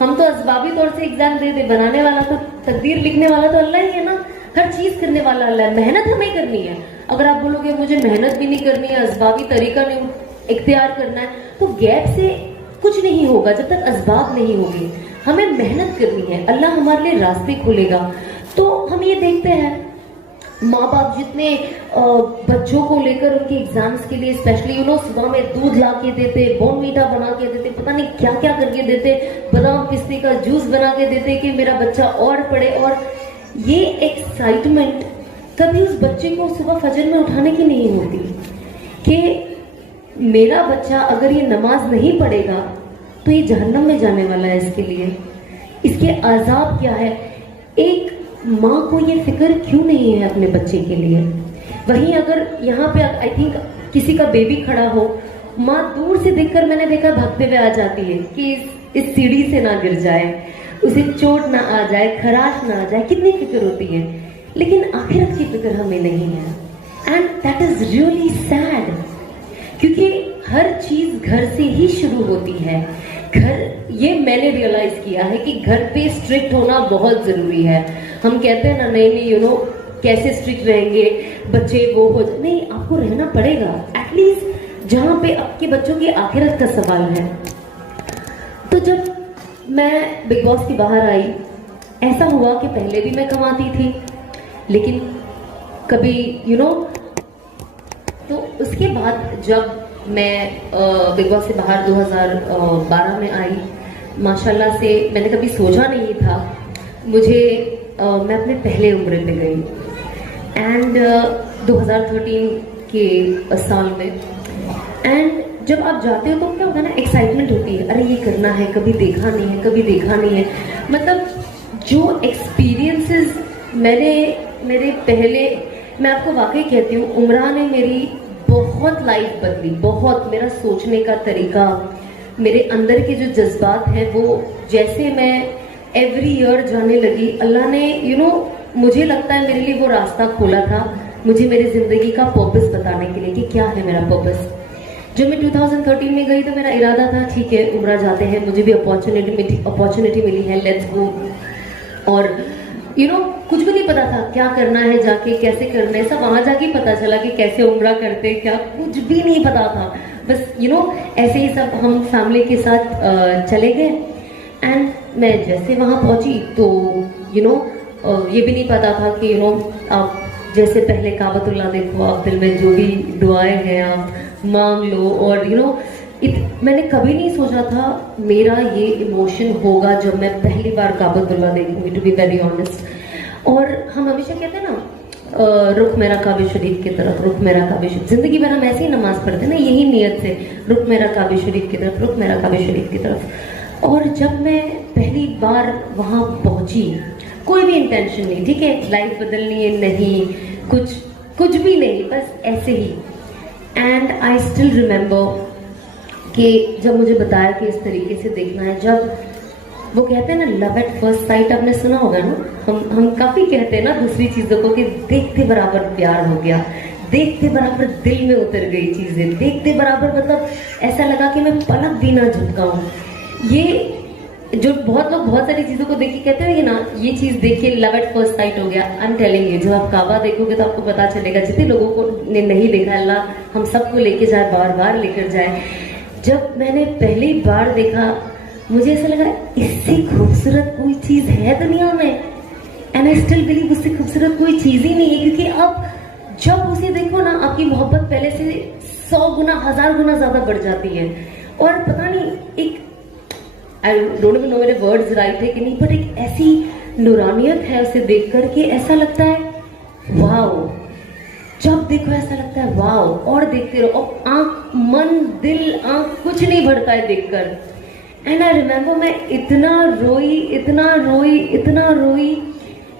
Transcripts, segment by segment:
हम तो असबाबी तौर से एग्जाम दे दे, बनाने वाला तो, तकदीर लिखने वाला तो अल्लाह ही है ना, हर चीज करने वाला अल्लाह है। मेहनत हमें करनी है। अगर आप बोलोगे मुझे मेहनत भी नहीं करनी है, असबाबी तरीका नहीं इख्तियार करना है, तो गैप से कुछ नहीं होगा जब तक असबाब नहीं होगी। हमें मेहनत करनी है, अल्लाह हमारे लिए रास्ते खोलेगा। तो हम ये देखते हैं माँ बाप जितने बच्चों को लेकर उनके एग्जाम्स के लिए स्पेशली सुबह में दूध ला के देते, बॉर्नवीटा बना के देते, पता नहीं क्या क्या करके देते, बादाम पिस्ते का जूस बना के देते कि मेरा बच्चा और पढ़े। और ये एक्साइटमेंट कभी उस बच्चे को सुबह फजर में उठाने की नहीं होती कि मेरा बच्चा अगर ये नमाज नहीं पढ़ेगा तो ये जहन्नम में जाने वाला है, इसके लिए इसके अजाब क्या है। एक माँ को ये फिक्र क्यों नहीं है अपने बच्चे के लिए। वहीं अगर यहाँ पे आई थिंक किसी का बेबी खड़ा हो, माँ दूर से देखकर मैंने देखा भागते हुए आ जाती है कि इस सीढ़ी से ना गिर जाए, उसे चोट ना आ जाए, खराश ना आ जाए, कितनी फिक्र होती है। लेकिन आखिरत की फिक्र हमें नहीं है and that is really sad, क्योंकि हर चीज घर से ही शुरू होती है। घर, ये मैंने रियलाइज किया है कि घर पे स्ट्रिक्ट होना बहुत जरूरी है। हम कहते हैं ना नहीं कैसे स्ट्रिक्ट रहेंगे बच्चे वो हो, नहीं आपको रहना पड़ेगा एटलीस्ट जहाँ पे आपके बच्चों की आखिरत का सवाल है। तो जब मैं बिग बॉस के बाहर आई, ऐसा हुआ कि पहले भी मैं कमाती थी लेकिन कभी तो उसके बाद जब मैं बिग बॉस से बाहर 2012 में आई, माशाल्लाह से मैंने कभी सोचा नहीं था मुझे मैं अपने पहले उम्र पे गई एंड 2013 के साल में। एंड जब आप जाते हो तो क्या होता है ना, एक्साइटमेंट होती है, अरे ये करना है, कभी देखा नहीं है, कभी देखा नहीं है। मतलब जो एक्सपीरियंसेस मेरे पहले, मैं आपको वाकई कहती हूँ, उमरा ने मेरी बहुत लाइफ बदली, बहुत मेरा सोचने का तरीका, मेरे अंदर के जो जज्बात हैं वो जैसे मैं एवरी ईयर जाने लगी, अल्लाह ने मुझे लगता है मेरे लिए वो रास्ता खोला था, मुझे मेरी जिंदगी का पर्पस बताने के लिए कि क्या है मेरा पर्पस। जब मैं 2013 में गई तो मेरा इरादा था ठीक है उमरा जाते हैं, मुझे भी अपॉर्चुनिटी मिली है, लेट्स गो। और कुछ भी नहीं पता था क्या करना है, जाके कैसे करना है, सब वहां जाके पता चला कि कैसे उम्रा करते, क्या कुछ भी नहीं पता था। बस ऐसे ही सब हम फैमिली के साथ चले गए एंड मैं जैसे वहां पहुंची तो ये भी नहीं पता था कि आप जैसे पहले काबतुल्लाह देखो, आप दिल में जो भी दुआएं हैं आप मांग लो। और मैंने कभी नहीं सोचा था मेरा ये इमोशन होगा जब मैं पहली बार काबतुल्लाह देखूंगी, टू बी वेरी ऑनेस्ट। और हम हमेशा कहते हैं ना रुख मेरा काबे शरीफ की तरफ, रुख मेरा काबे शरीफ, जिंदगी भर हम ऐसे ही नमाज पढ़ते हैं ना, यही नियत से, रुख मेरा काबे शरीफ की तरफ, रुख मेरा काबे शरीफ की तरफ। और जब मैं पहली बार वहां पहुंची, कोई भी इंटेंशन नहीं, ठीक है लाइफ बदलनी है नहीं, कुछ भी नहीं, बस ऐसे ही। एंड आई स्टिल रिमेम्बर कि जब मुझे बताया कि इस तरीके से देखना है, जब वो कहते हैं ना लव एट फर्स्ट साइट, आपने सुना होगा ना, हम काफी कहते हैं ना दूसरी चीजों को कि देखते बराबर प्यार हो गया, देखते बराबर दिल में उतर गई चीजें, देखते बराबर मतलब ऐसा लगा कि मैं पलक भी ना झपकाऊं। ये जो बहुत लोग बहुत सारी चीजों को देख के कहते हैं ना ये चीज देख के लव एट फर्स्ट साइट हो गया, आई एम टेलिंग यू, जब आप काबा देखोगे तो आपको पता चलेगा, जितने लोगों को ने नहीं देखा अल्लाह हम सबको लेके जाए, बार बार लेकर जाए। जब मैंने पहली बार देखा मुझे ऐसा लगा इससे खूबसूरत कोई चीज है दुनिया में, एंड आई स्टिल बिलीव उससे खूबसूरत कोई चीज ही नहीं है, क्योंकि अब जब उसे देखो ना आपकी मोहब्बत पहले से 100 गुना 1000 गुना ज्यादा बढ़ जाती है। और पता नहीं एक आई डोंट इवन नो मेरे वर्ड्स राइट है कि नहीं, बट एक ऐसी नूरानियत है उसे देख करके, ऐसा लगता है वाओ, जब देखो ऐसा लगता है वाओ, और देखते रहो, और आंख मन दिल आंख कुछ नहीं भरता है देखकर। एंड आई रिमेम्बर मैं इतना रोई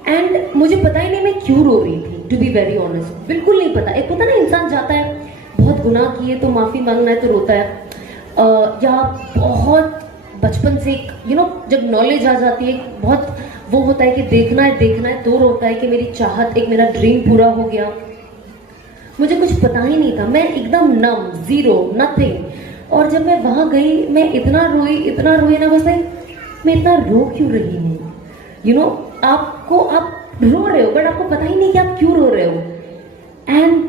एंड मुझे पता ही नहीं मैं क्यों रो रही थी, टू बी वेरी ऑनेस्ट, बिल्कुल नहीं पता। एक पता ना इंसान जाता है बहुत गुनाह किए तो माफी मांगना है तो रोता है, या बहुत बचपन से जब नॉलेज आ जाती है बहुत वो होता है कि देखना है तो रोता है कि मेरी चाहत, एक मेरा ड्रीम पूरा हो गया। मुझे कुछ पता ही नहीं था, मैं एकदम नम, जीरो, नथिंग। और जब मैं वहां गई मैं इतना रोई ना, बस मैं इतना रो क्यों रही हूँ? आपको, आप रो रहे हो बट आपको पता ही नहीं कि आप क्यों रो रहे हो। एंड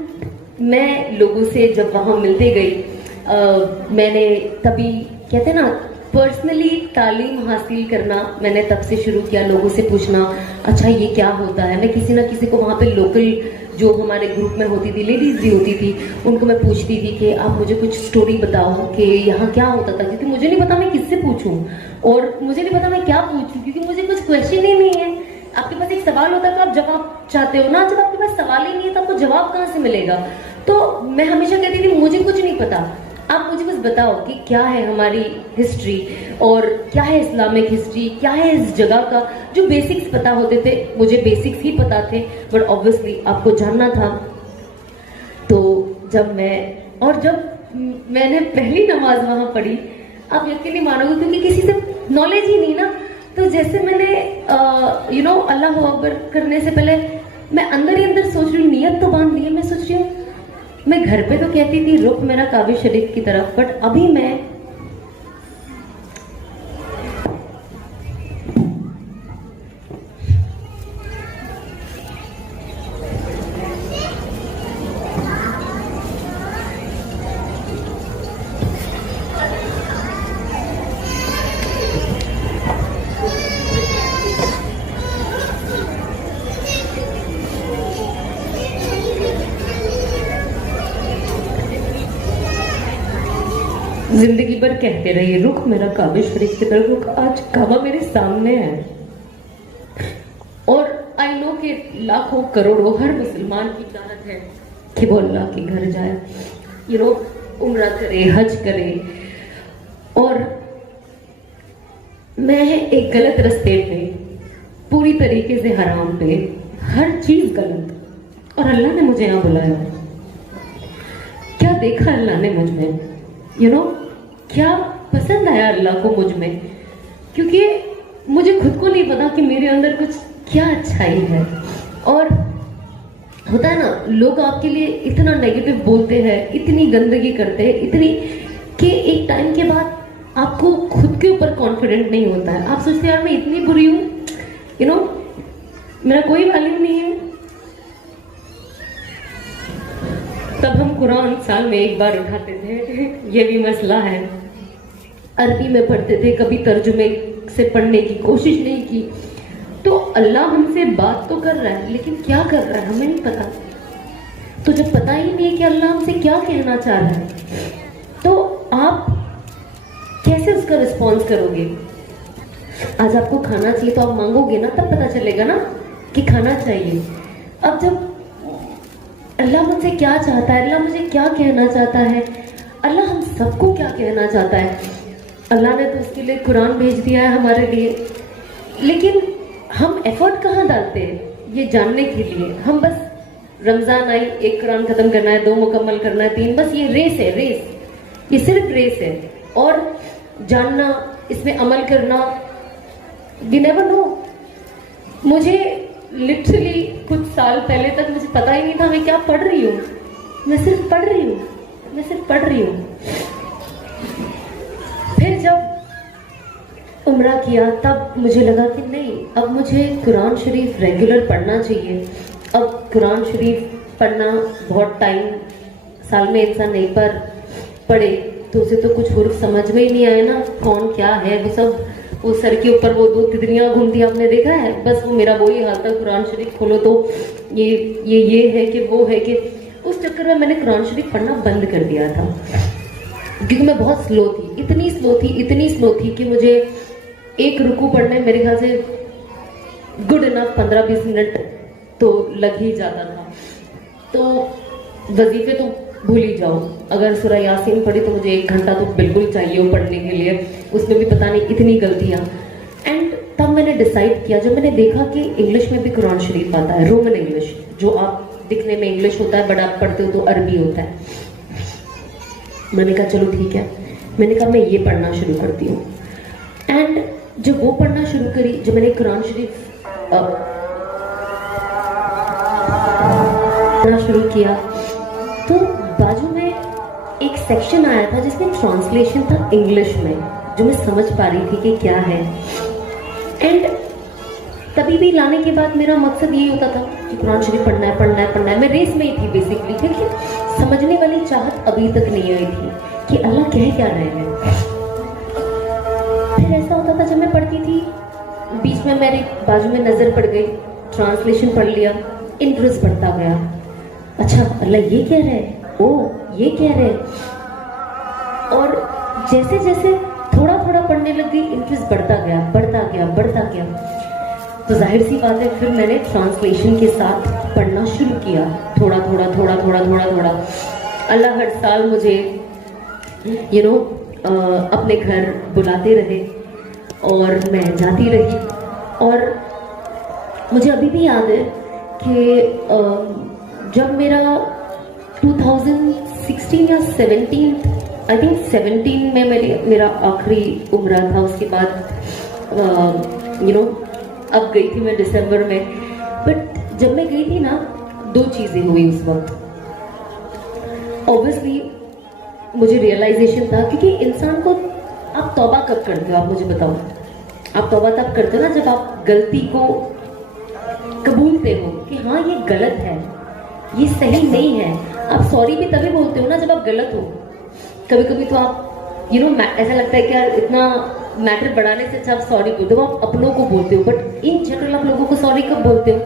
मैं लोगों से जब वहां मिलते गई, मैंने तभी, कहते ना, पर्सनली तालीम हासिल करना मैंने तब से शुरू किया, लोगों से पूछना अच्छा ये क्या होता है। मैं किसी ना किसी को वहाँ पे लोकल जो हमारे ग्रुप में होती थी, लेडीज भी होती थी, उनको मैं पूछती थी कि आप मुझे कुछ स्टोरी बताओ कि यहाँ क्या होता था, क्योंकि मुझे नहीं पता मैं किससे पूछूं और मुझे नहीं पता मैं क्या पूछूं, क्योंकि मुझे कुछ क्वेश्चन ही नहीं है। आपके पास एक सवाल होता है तो आप जवाब चाहते हो ना, जब आपके पास सवाल ही नहीं है तो आपको जवाब कहाँ से मिलेगा। तो मैं हमेशा कहती थी मुझे कुछ नहीं पता, आप मुझे बस बताओ कि क्या है हमारी हिस्ट्री और क्या है इस्लामिक हिस्ट्री, क्या है इस जगह का। जो बेसिक्स पता होते थे, मुझे बेसिक्स ही पता थे, बट ऑब्वियसली आपको जानना था। तो जब मैंने पहली नमाज वहां पढ़ी, आप यकीन नहीं मानोगे क्योंकि किसी से नॉलेज ही नहीं ना, तो जैसे मैंने अल्लाह अकबर करने से पहले मैं अंदर ही अंदर सोच रही हूँ, नियत तो बांध ली है। मैं सोच रही हूँ, मैं घर पे तो कहती थी रुख मेरा काबे शरीफ की तरफ, बट अभी मैं जिंदगी भर कहते रहिए रुख मेरा काबे शरीफ की तरफ, रुख आज काबा मेरे सामने है। और आई नो कि लाखों करोड़ों हर मुसलमान की चाहत है कि वो अल्लाह के घर जाए, उम्रा करे, हज करे। और मैं एक गलत रास्ते पे, पूरी तरीके से हराम पे, हर चीज गलत, और अल्लाह ने मुझे यहाँ बुलाया। क्या देखा अल्लाह ने मुझ में, क्या पसंद आया अल्लाह को मुझ में, क्योंकि मुझे खुद को नहीं पता कि मेरे अंदर कुछ क्या अच्छाई है। और होता है ना, लोग आपके लिए इतना नेगेटिव बोलते हैं, इतनी गंदगी करते हैं, इतनी कि एक टाइम के बाद आपको खुद के ऊपर कॉन्फिडेंट नहीं होता है। आप सोचते हैं यार मैं इतनी बुरी हूँ, मेरा कोई वैल्यू नहीं है। तब हम कुरान साल में एक बार उठाते थे, ये भी मसला है। अरबी में पढ़ते थे, कभी तर्जुमे से पढ़ने की कोशिश नहीं की। तो अल्लाह हमसे बात तो कर रहा है, लेकिन क्या कर रहा है हमें नहीं पता। तो जब पता ही नहीं है कि अल्लाह हमसे क्या कहना चाह रहा है, तो आप कैसे उसका रिस्पॉन्स करोगे? आज आपको खाना चाहिए तो आप मांगोगे ना, तब पता चलेगा ना कि खाना चाहिए। अब जब अल्लाह मुझसे क्या चाहता है, अल्लाह मुझे क्या कहना चाहता है, अल्लाह हम सबको क्या कहना चाहता है, अल्लाह ने तो उसके लिए कुरान भेज दिया है हमारे लिए। लेकिन हम एफर्ट कहाँ डालते हैं ये जानने के लिए? हम बस रमजान आई, एक कुरान खत्म करना है, 2 मुकम्मल करना है, 3, बस ये रेस है, ये सिर्फ रेस है। और जानना, इसमें अमल करना, वी नेवर नो। मुझे लिटरली कुछ साल पहले तक मुझे पता ही नहीं था मैं क्या पढ़ रही हूँ। मैं सिर्फ पढ़ रही हूँ। फिर जब उम्रा किया तब मुझे लगा कि नहीं, अब मुझे कुरान शरीफ रेगुलर पढ़ना चाहिए। अब कुरान शरीफ पढ़ना बहुत टाइम, साल में इंसान नहीं पढ़े तो उसे तो कुछ हुर्फ समझ में ही नहीं आया ना, कौन क्या है। वो सब, वो सर के ऊपर वो 2 तितलियां घूमती, आपने देखा है? बस वो मेरा वही हाल था, कुरान शरीफ खोलो तो ये है कि वो है कि। उस चक्कर में मैंने कुरान शरीफ पढ़ना बंद कर दिया था, क्योंकि मैं बहुत स्लो थी, इतनी स्लो थी कि मुझे एक रुकू पढ़ने मेरे ख्याल से गुड इनफ 15-20 मिनट तो लग ही जाता था। तो वजीफे तो भूल ही जाओ, अगर सूरह यासीन पढ़ी तो मुझे 1 घंटा तो बिल्कुल चाहिए वो पढ़ने के लिए, उसमें भी पता नहीं इतनी गलतियां। एंड तब मैंने डिसाइड किया, जब मैंने देखा कि इंग्लिश में भी कुरान शरीफ आता है, रोमन इंग्लिश, जो आप दिखने में इंग्लिश होता है बट आप पढ़ते हो तो अरबी होता है। मैंने कहा चलो ठीक है, मैंने कहा मैं ये पढ़ना शुरू करती हूँ। एंड जब वो पढ़ना शुरू करी, जब मैंने कुरान शरीफ पढ़ना शुरू किया तो बाजू में एक सेक्शन आया था जिसमें ट्रांसलेशन था इंग्लिश में, जो मैं समझ पा रही थी कि क्या है। एंड तभी भी लाने के बाद मेरा मकसद यही होता था कि कुरान शरीफ पढ़ना है पढ़ना है पढ़ना है। मैं रेस में ही थी बेसिकली, क्योंकि समझने वाली चाहत अभी तक नहीं आई थी कि अल्लाह कह क्या रहे हैं। फिर ऐसा होता था जब मैं पढ़ती थी, बीच में मेरे बाजू में नजर पड़ गई, ट्रांसलेशन पढ़ लिया, इंटरेस्ट बढ़ता गया। अच्छा अल्लाह ये कह रहे हैं, ओ ये कह रहे हैं। और जैसे जैसे थोड़ा थोड़ा पढ़ने लग गई, इंटरेस्ट बढ़ता गया बढ़ता गया बढ़ता गया। तो जाहिर सी बात है फिर मैंने ट्रांसलेशन के साथ पढ़ना शुरू किया, थोड़ा थोड़ा थोड़ा थोड़ा थोड़ा थोड़ा। अल्लाह हर साल मुझे अपने घर बुलाते रहे और मैं जाती रही। और मुझे अभी भी याद है कि जब मेरा 2016 या 17 आई थिंक 17 में मेरा आखिरी उम्रा था। उसके बाद अब गई थी मैं दिसंबर में। बट जब मैं गई थी ना, दो चीज़ें हुई उस वक्त। ऑब्वियसली मुझे रियलाइजेशन था, क्योंकि इंसान को आप तौबा कब करते हो, आप मुझे बताओ। आप तौबा तब करते हो ना जब आप गलती को कबूलते हो कि हाँ ये गलत है, ये सही नहीं है। आप सॉरी भी तभी बोलते हो ना जब आप गलत हो। कभी कभी तो आप ऐसा लगता है कि यार इतना मैटर बढ़ाने से अच्छा आप सॉरी बोलते हो, आप अपनों को बोलते हो। बट इन जनरल आप लोगों को सॉरी कब बोलते हो?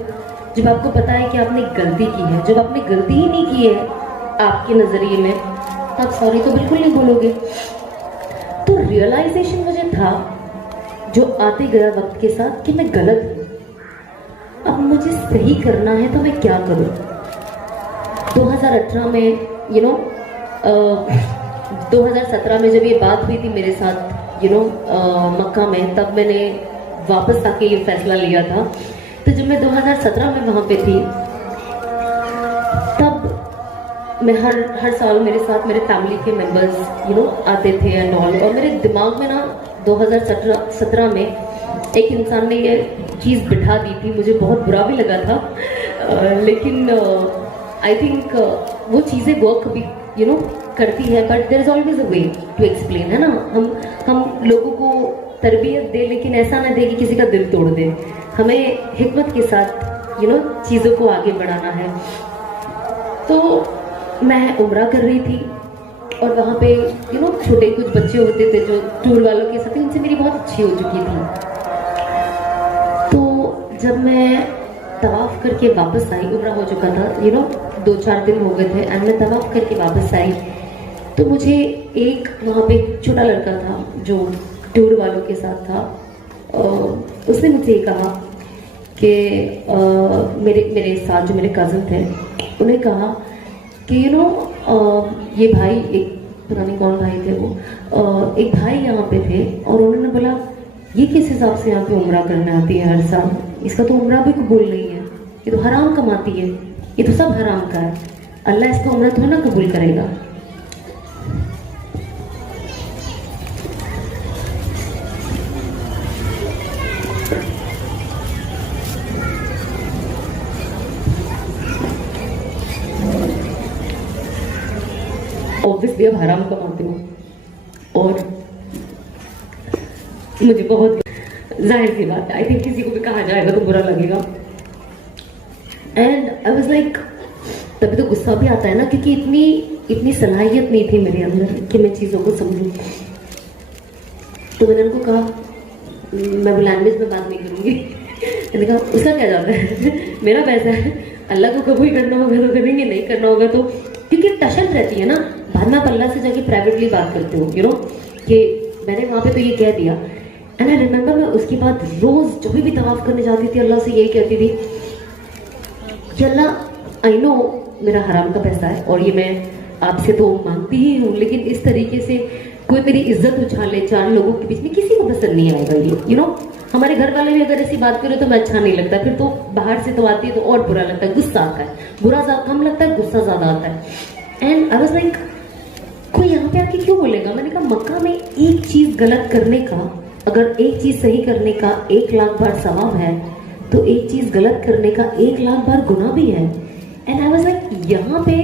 जब आपको पता है कि आपने गलती की है। जब आपने गलती ही नहीं की है आपके नजरिए में, तो आप सॉरी तो बिल्कुल नहीं बोलोगे। तो रियलाइजेशन मुझे था जो आते गया वक्त के साथ कि मैं गलत हूँ। अब मुझे सही करना है तो मैं क्या करूँ? 2018 में 2017 में जब ये बात हुई थी मेरे साथ मक्का में, तब मैंने वापस आके ये फैसला लिया था। तो जब मैं 2017 में वहाँ पे थी, तब मैं हर साल मेरे साथ मेरे फैमिली के मेंबर्स आते थे एंड ऑल। और मेरे दिमाग में ना 2017 में एक इंसान ने ये चीज़ बिठा दी थी, मुझे बहुत बुरा भी लगा था। लेकिन आई थिंक वो चीज़ें वर्क भी करती है। But there is always a way to explain, है ना। हम लोगों को तरबियत दे, लेकिन ऐसा ना दे कि किसी का दिल तोड़ दे। हमें हिकमत के साथ चीज़ों को आगे बढ़ाना है। तो मैं उम्रा कर रही थी और वहाँ पे छोटे कुछ बच्चे होते थे जो टूर वालों के साथ, उनसे मेरी बहुत अच्छी हो चुकी थी। तो जब मैं तवाफ करके वापस आई, उम्रा हो चुका था, 2-4 दिन हो गए थे, एंड मैं तवाफ करके वापस आई, तो मुझे एक वहाँ पे छोटा लड़का था जो टूर वालों के साथ था। उसने मुझसे कहा कि मेरे साथ जो मेरे कज़न थे, उन्हें कहा कि ये भाई, एक पता नहीं कौन भाई थे वो, एक भाई यहाँ पे थे और उन्होंने बोला ये किस हिसाब से यहाँ पे उम्रा करने आती है हर साल, इसका तो उम्रा भी कबूल नहीं है, ये तो हराम कमाती है, ये तो सब हराम का है, अल्लाह इसका उम्रा तो ना कबूल करेगा। ऑब्वियसली अब हराम कमाती हूँ और मुझे बहुत जाहिर सी बात है, आई थिंक किसी को भी कहा जाएगा तो बुरा लगेगा। एंड आई वाज लाइक, तभी तो गुस्सा भी आता है ना, क्योंकि इतनी सलाहियत नहीं थी मेरे अंदर कि मैं चीज़ों को समझूं। तो मैंने उनको कहा मैं वो लैंग्वेज में बात नहीं करूँगी। मैंने कहा उसका क्या जाता है, मेरा पैसा है, अल्लाह को कबूल करना होगा तो करेंगे, नहीं करना होगा तो, क्योंकि टशन रहती है ना। बाद में आप अल्लाह से जाके प्राइवेटली बात करते हो कि मैंने वहाँ पे तो ये कह दिया। एंड आई रिमेंबर मैं उसके बाद रोज जब भी तवाफ करने जाती थी अल्लाह से यही कहती थी कि अल्लाह आई नो मेरा हराम का पैसा है और ये मैं आपसे तो मांगती ही हूँ, लेकिन इस तरीके से कोई मेरी इज्जत उछाले 4 लोगों के बीच में, किसी को पसंद नहीं आएगा ये हमारे घर वाले भी अगर ऐसी बात करें तो मैं अच्छा नहीं लगता, फिर तो बाहर से तो आती है तो और बुरा लगता है, गुस्सा आता है, बुरा कम लगता है, गुस्सा ज्यादा आता है। एंड आई वाज लाइक कोई यहाँ पे आके क्यों बोलेगा। मैंने कहा मक्का में एक चीज गलत करने का, अगर एक चीज सही करने का 1 लाख बार सवाब है, तो एक चीज गलत करने का 1 लाख बार गुनाह भी है। एंड आई वाज लाइक यहाँ पे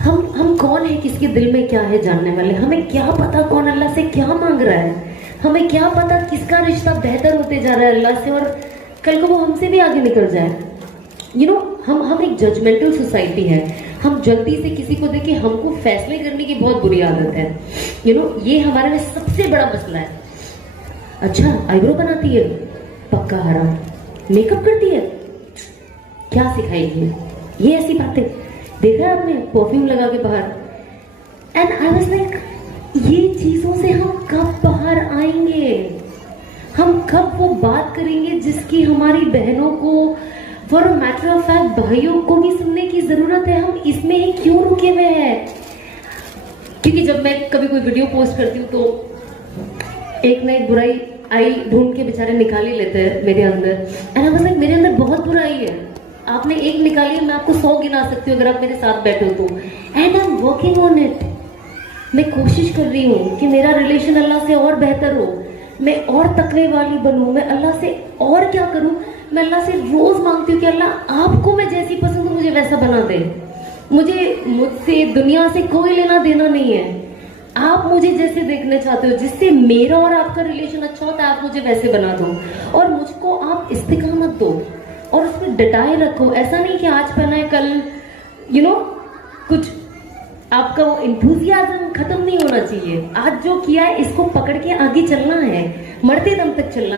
हम कौन है, किसके दिल में क्या है जानने वाले, हमें क्या पता कौन अल्लाह से क्या मांग रहा है। हमें क्या पता किसका रिश्ता बेहतर होते जा रहा है अल्लाह से, और कल को वो हमसे भी आगे निकल जाए। हम एक जजमेंटल सोसाइटी है। हम जल्दी से किसी को देखे हमको फैसले करने की बहुत बुरी आदत है। ये हमारे लिए सबसे बड़ा मसला है। अच्छा, आईब्रो बनाती है, पक्का हराम। मेकअप करती है, क्या सिखाएगी ये ऐसी बातें। देखा है आपने परफ्यूम लगा के बाहर। एंड आई वाज लाइक, ये चीजों से हम कब बाहर आएंगे? हम कब वो बात करेंगे जिसकी हमारी बहनों को, फॉर मैटर ऑफ फैक्ट भाइयों को भी सुनने की जरूरत है? हम इसमें ही क्यों रुके हुए हैं? क्योंकि जब मैं कभी कोई वीडियो पोस्ट करती हूँ तो एक ना एक बुराई आई ढूंढ के बेचारे निकाल ही लेते हैं मेरे अंदर। एंड आई वाज लाइक, मेरे अंदर बहुत बुराई है, आपने एक निकाली, मैं आपको 100 गिना सकती हूँ अगर आप मेरे साथ बैठे हो तो। And I am working on it. मैं कोशिश कर रही हूँ कि मेरा रिलेशन अल्लाह से और बेहतर हो, मैं और तकवे वाली बनूं, मैं अल्लाह से और क्या करूं। मैं अल्लाह से रोज मांगती हूँ कि अल्लाह आपको मैं जैसी पसंद हूँ मुझे वैसा बना दे। मुझसे दुनिया से कोई लेना देना नहीं है। आप मुझे जैसे देखना चाहते हो, जिससे मेरा और आपका रिलेशन अच्छा होता है, आप मुझे वैसे बना दो और मुझको आप इस्तिकामत दो और उसमें डटाए रखो। ऐसा नहीं कि आज पहना है कल कुछ आपका वो इंथुजियाज्म खत्म नहीं होना चाहिए। आज जो किया है इसको पकड़ के आगे चलना है, मरते दम तक चलना।